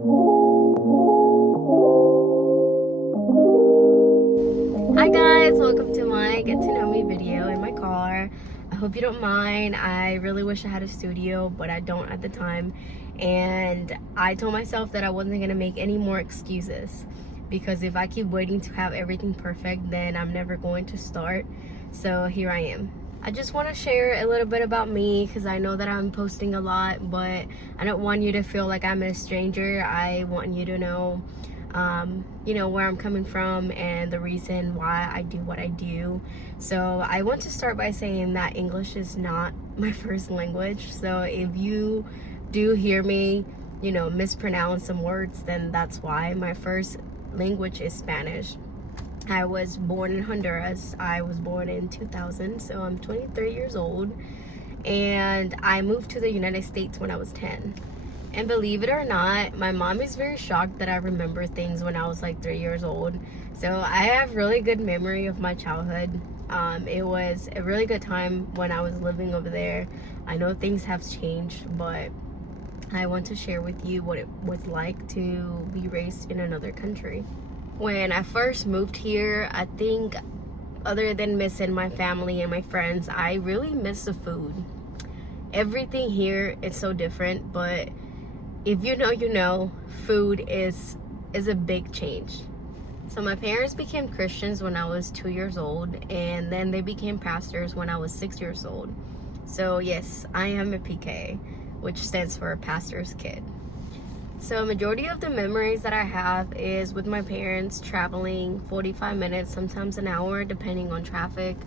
Hi guys, welcome to my get to know me video in my car. I hope you don't mind. I really wish I had a studio, but I don't at the time. And I told myself that I wasn't gonna make any more excuses, because if I keep waiting to have everything perfect, then I'm never going to start. So here I am. I just want to share a little bit about me, because I know that I'm posting a lot, but I don't want you to feel like I'm a stranger. I want you to know where I'm coming from and the reason why I do what I do. So I want to start by saying that English is not my first language. So if you do hear me, mispronounce some words, then that's why. My first language is Spanish. I was born in Honduras. I was born in 2000, so I'm 23 years old. And I moved to the United States when I was 10. And believe it or not, my mom is very shocked that I remember things when I was like 3 years old. So I have really good memory of my childhood. It was a really good time when I was living over there. I know things have changed, but I want to share with you what it was like to be raised in another country. When I first moved here, I think other than missing my family and my friends, I really miss the food. Everything here is so different, but if you know, food is a big change. So my parents became Christians when I was 2 years old, and then they became pastors when I was 6 years old. So yes, I am a PK, which stands for pastor's kid. So majority of the memories that I have is with my parents traveling 45 minutes, sometimes an hour, depending on traffic,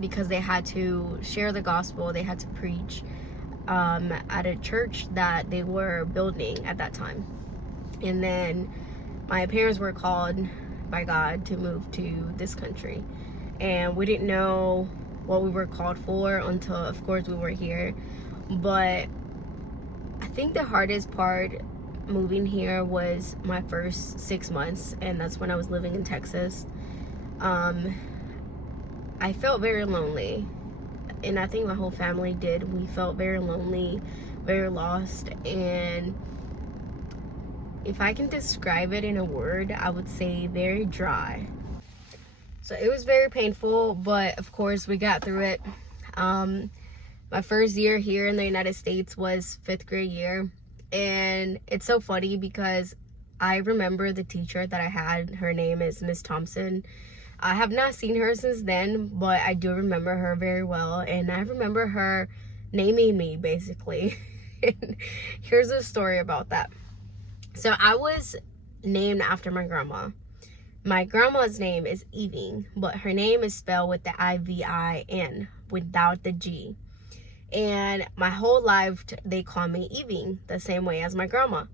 because they had to share the gospel, they had to preach at a church that they were building at that time. And then my parents were called by God to move to this country, and we didn't know what we were called for until, of course, we were here. But I think the hardest part moving here was my first 6 months, and that's when I was living in Texas. I felt very lonely, and I think my whole family did. We felt very lonely, very lost, and if I can describe it in a word, I would say very dry. So it was very painful, but of course we got through it. My first year here in the United States was 5th grade year, and it's so funny because I remember the teacher that I had. Her name is Miss Thompson. I have not seen her since then, but I do remember her very well, and I remember her naming me, basically. Here's a story about that. So I was named after my grandma. My grandma's name is Eving, but her name is spelled with the I-V-I-N, without the G. And my whole life, they call me Eving, the same way as my grandma.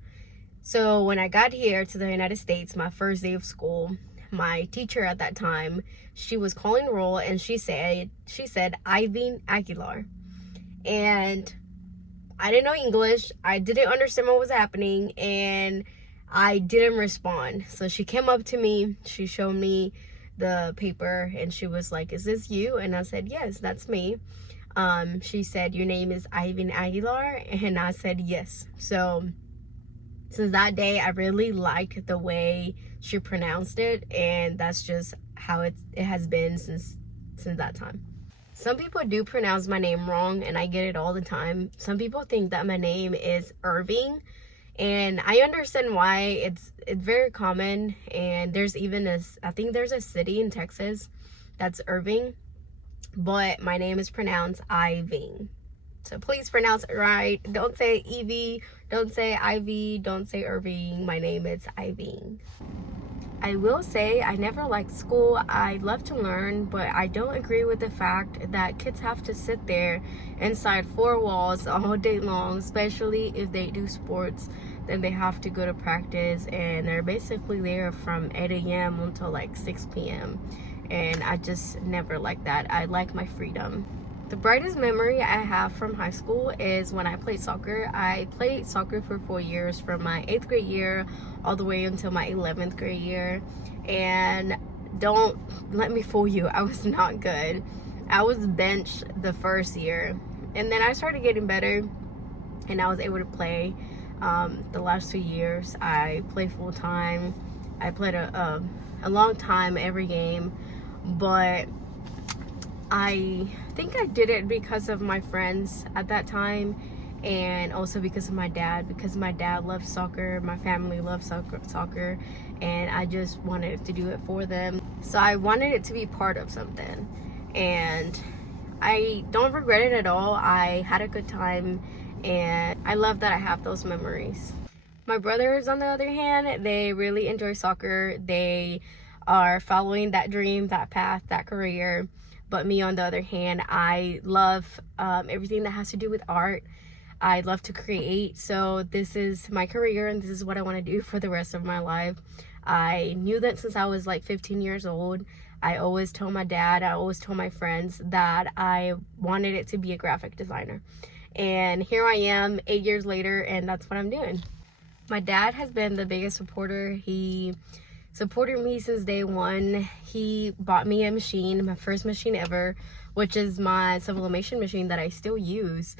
So when I got here to the United States, my first day of school, my teacher at that time, she was calling roll, and she said Iving Aguilar. And I didn't know English. I didn't understand what was happening, and I didn't respond. So she came up to me, she showed me the paper, and she was like, "Is this you?" And I said, "Yes, that's me." She said, "Your name is Iving Aguilar?" And I said, "Yes." So since that day, I really liked the way she pronounced it, and that's just how it has been since that time. Some people do pronounce my name wrong, and I get it all the time. Some people think that my name is Irving, and I understand why. It's very common, and there's even I think there's a city in Texas that's Irving, but my name is pronounced Iving. So please pronounce it right. Don't say Evie, don't say Ivy, don't say Irving. My name is Iving. I will say I never liked school. I love to learn, but I don't agree with the fact that kids have to sit there inside 4 walls all day long, especially if they do sports. Then they have to go to practice, and they're basically there from 8 a.m. until like 6 p.m. And I just never liked that. I like my freedom. The brightest memory I have from high school is when I played soccer. I played soccer for 4 years, from my 8th grade year all the way until my 11th grade year. And don't let me fool you, I was not good. I was benched the first year, and then I started getting better, and I was able to play The last 2 years, I play full time. I played a long time every game, but I think I did it because of my friends at that time, and also because of my dad, because my dad loves soccer, my family loves soccer, and I just wanted to do it for them. So I wanted it to be part of something, and I don't regret it at all. I had a good time, and I love that I have those memories. My brothers, on the other hand, they really enjoy soccer. They are following that dream, that path, that career. But me, on the other hand, I love everything that has to do with art. I love to create. So this is my career, and this is what I want to do for the rest of my life. I knew that since I was like 15 years old. I always told my dad, I always told my friends that I wanted it to be a graphic designer. And here I am 8 years later, and that's what I'm doing. My dad has been the biggest supporter. He supported me since day one. He bought me a machine, my first machine ever, which is my sublimation machine that I still use.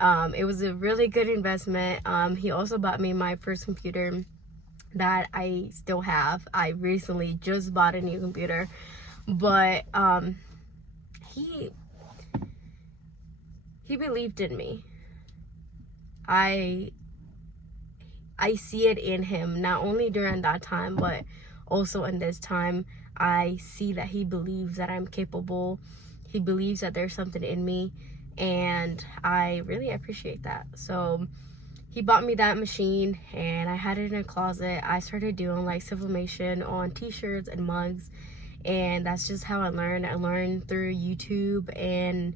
It was a really good investment. He also bought me my first computer that I still have. I recently just bought a new computer, but he believed in me. I see it in him, not only during that time, but also in this time. I see that he believes that I'm capable. He believes that there's something in me, and I really appreciate that. So he bought me that machine, and I had it in a closet. I started doing like sublimation on t-shirts and mugs, and that's just how I learned. I learned through YouTube, and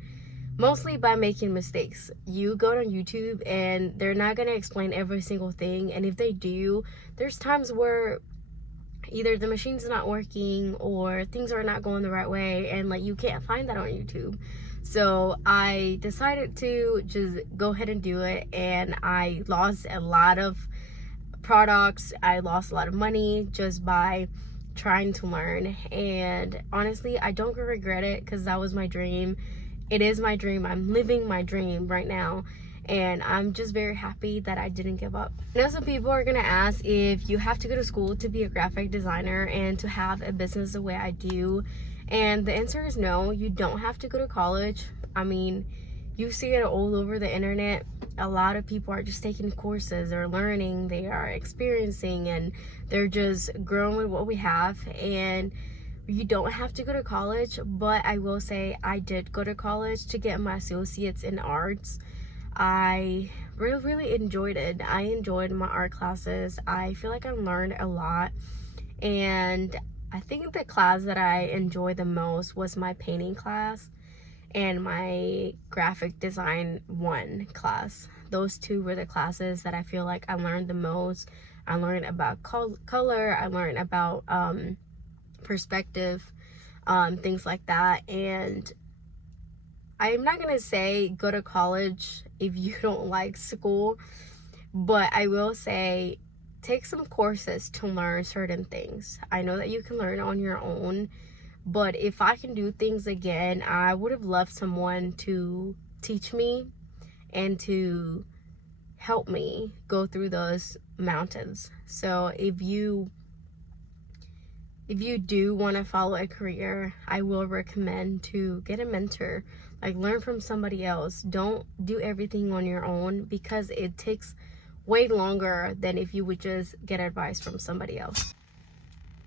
mostly by making mistakes. You go on YouTube and they're not going to explain every single thing, and if they do, there's times where either the machine's not working or things are not going the right way, and like you can't find that on YouTube. So I decided to just go ahead and do it, and I lost a lot of products. I lost a lot of money just by trying to learn, and honestly, I don't regret it because that was my dream. It is my dream. I'm living my dream right now, and I'm just very happy that I didn't give up. I know some people are gonna ask if you have to go to school to be a graphic designer and to have a business the way I do, and the answer is no. You don't have to go to college. I mean, you see it all over the internet. A lot of people are just taking courses, they're learning, they are experiencing, and they're just growing with what we have. And you don't have to go to college, but I will say I did go to college to get my associates in arts. I really enjoyed it. I enjoyed my art classes. I feel like I learned a lot, and I think the class that I enjoyed the most was my painting class and my graphic design 1 class. Those two were the classes that I feel like I learned the most. I learned about color, I learned about perspective, things like that. And I'm not gonna say go to college if you don't like school, but I will say take some courses to learn certain things. I know that you can learn on your own, but if I can do things again, I would have loved someone to teach me and to help me go through those mountains. So if you do want to follow a career, I will recommend to get a mentor. Like, learn from somebody else. Don't do everything on your own, because it takes way longer than if you would just get advice from somebody else.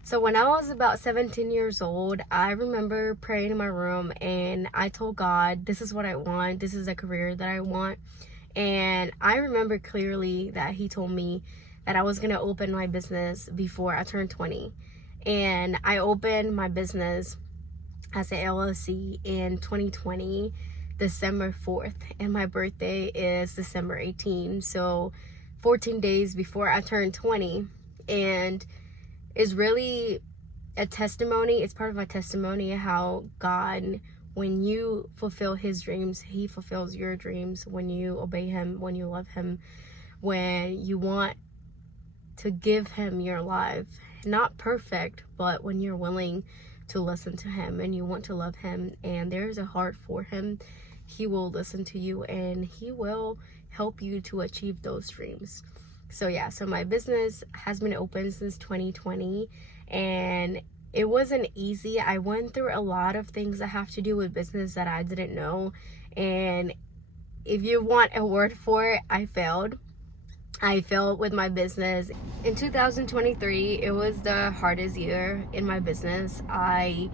So when I was about 17 years old, I remember praying in my room, and I told God, this is what I want. This is a career that I want. And I remember clearly that he told me that I was going to open my business before I turned 20. And I opened my business as an LLC in 2020, December 4th. And my birthday is December 18th. So 14 days before I turned 20. And it's really a testimony. It's part of my testimony how God, when you fulfill his dreams, he fulfills your dreams. When you obey him, when you love him, when you want to give him your life. Not perfect, but when you're willing to listen to him and you want to love him and there's a heart for him, he will listen to you and he will help you to achieve those dreams. So yeah, so my business has been open since 2020, and it wasn't easy. I went through a lot of things that have to do with business that I didn't know. And if you want a word for it, I failed. I failed with my business. In 2023, it was the hardest year in my business. I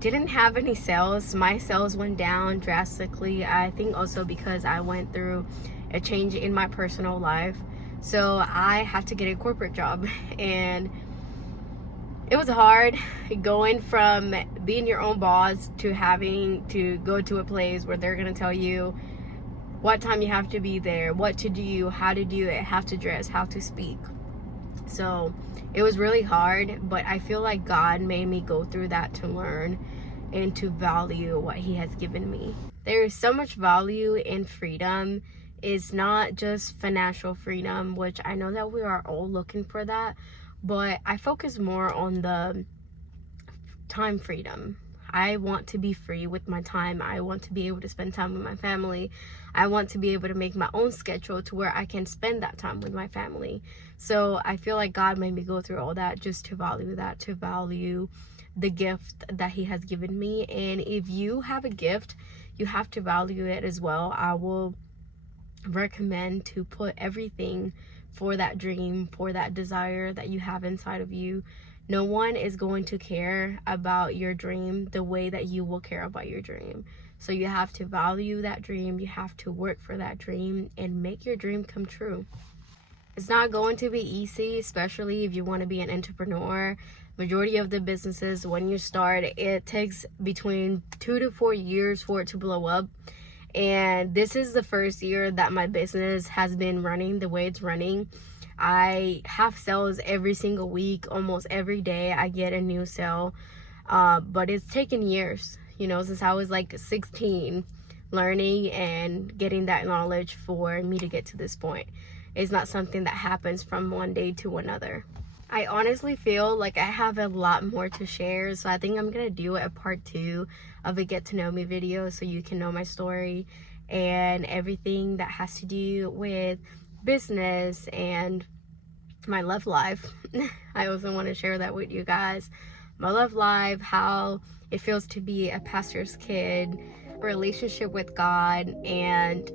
didn't have any sales. My sales went down drastically. I think also because I went through a change in my personal life. So I had to get a corporate job, and it was hard going from being your own boss to having to go to a place where they're going to tell you what time you have to be there, what to do, how to do it, how to dress, how to speak. So it was really hard, but I feel like God made me go through that to learn and to value what He has given me. There is so much value in freedom. It's not just financial freedom, which I know that we are all looking for that, but I focus more on the time freedom. I want to be free with my time. I want to be able to spend time with my family. I want to be able to make my own schedule to where I can spend that time with my family. So I feel like God made me go through all that just to value that, to value the gift that He has given me. And if you have a gift, you have to value it as well. I will recommend to put everything for that dream, for that desire that you have inside of you. No one is going to care about your dream the way that you will care about your dream. So you have to value that dream. You have to work for that dream and make your dream come true. It's not going to be easy, especially if you want to be an entrepreneur. Majority of the businesses, when you start, it takes between 2 to 4 years for it to blow up. And this is the first year that my business has been running the way it's running. I have sales every single week. Almost every day I get a new sale. But it's taken years, since I was like 16, learning and getting that knowledge for me to get to this point. It's not something that happens from one day to another. I honestly feel like I have a lot more to share, so I think I'm gonna do a part 2 of a get to know me video so you can know my story and everything that has to do with business and my love life. I also want to share that with you guys. My love life, how it feels to be a pastor's kid, relationship with God, and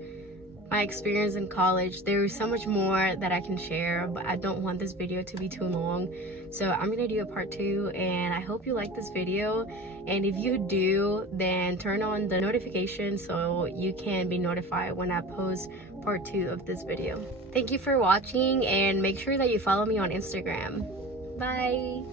my experience in college. There is so much more that I can share, but I don't want this video to be too long. So I'm gonna do a part 2, and I hope you like this video. And if you do, then turn on the notification so you can be notified when I post part 2 of this video. Thank you for watching, and make sure that you follow me on Instagram. Bye.